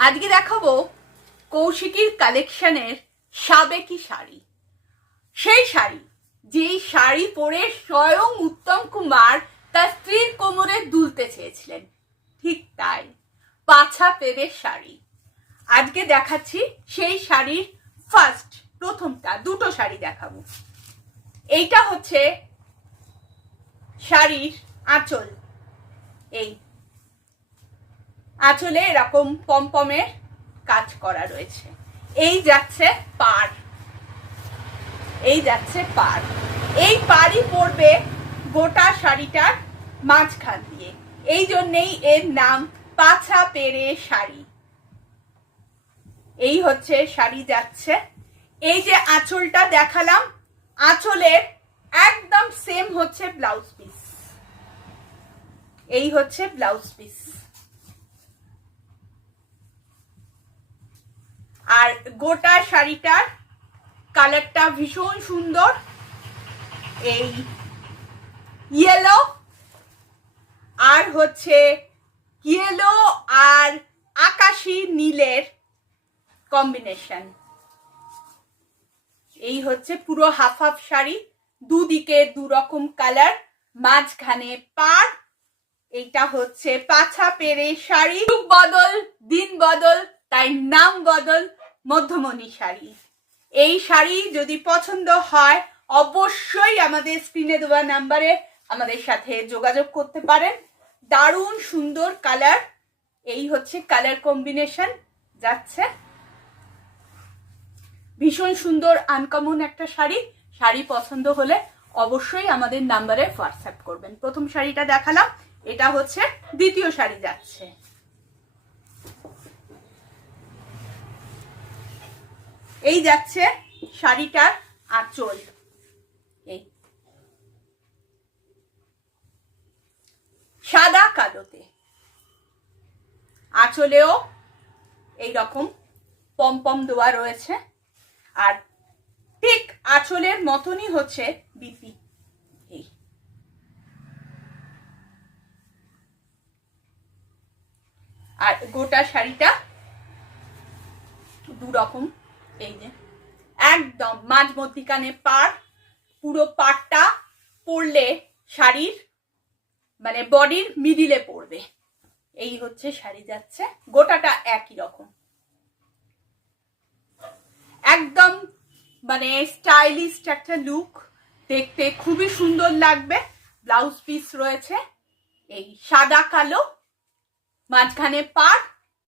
আজকে দেখাবো কৌশিকীর কালেকশনের সাবেকি শাড়ি। সেই শাড়ি যেই শাড়ি পরে স্বয়ং উত্তম কুমার তার স্ত্রীর কোমরে দুলতে চেয়েছিলেন, ঠিক তাই পাছা পেরে শাড়ি। আজকে দেখাচ্ছি সেই শাড়ির প্রথমটা, দুটো শাড়ি দেখাবো। এইটা হচ্ছে শাড়ির আঁচল। এই আঁচলে এরকম পমপমের কাজ করা রয়েছে। এই যাচ্ছে পাড়, এই যাচ্ছে পাড়। এই পাড়ই পড়বে গোটা শাড়িটার মাঝখান দিয়ে, এই জন্যেই এর নাম পাছা পেরে শাড়ি। এই হচ্ছে শাড়ি যাচ্ছে। এই যে আঁচলটা দেখালাম, আঁচলের একদম সেম হচ্ছে ব্লাউজ পিস। এই হচ্ছে ব্লাউজ পিস। আর গোটা শাড়িটার কালারটা ভীষণ সুন্দর, এই ইয়েলো আর হচ্ছে ইয়েলো আর আকাশি নীলের কম্বিনেশন। এই হচ্ছে পুরো হাফ হাফ শাড়ি, দুদিকে দু রকম কালার, মাঝখানে পাড়। এইটা হচ্ছে পাছা পেরে শাড়ি। যুগ বদল, দিন বদল, তাই নাম বদল মধ্যমণি শাড়ি। এই শাড়ি যদি পছন্দ হয় অবশ্যই আমাদের স্ক্রিনে দেওয়া নাম্বারে আমাদের সাথে যোগাযোগ করতে পারেন। দারুণ সুন্দর কালার। এই হচ্ছে কালার কম্বিনেশন যাচ্ছে। ভীষণ সুন্দর আনকমন একটা শাড়ি। শাড়ি পছন্দ হলে অবশ্যই আমাদের নাম্বারে হোয়াটসঅ্যাপ করবেন। প্রথম শাড়িটা দেখালাম, এটা হচ্ছে দ্বিতীয় শাড়ি যাচ্ছে। এই যাচ্ছে শাড়িটার আঁচল। এই সাদা কালোতে, আঁচলেও এইরকম পমপম দেওয়া রয়েছে। আর ঠিক আঁচলের মতনই হচ্ছে বিপি। এই আর গোটা শাড়িটা দু রকম। এই যে একদম মাঝ মধ্যিখানে পাড়, পুরো পাড়টা পরলে শাড়ির মানে বডির মিডিলে পড়বে। এই হচ্ছে শাড়ি যাচ্ছে, গোটাটা একই রকম, একদম মানে স্টাইলিশ একটা লুক, দেখতে খুবই সুন্দর লাগবে। ব্লাউজ পিস রয়েছে এই সাদা কালো, মাঝখানে পাড়,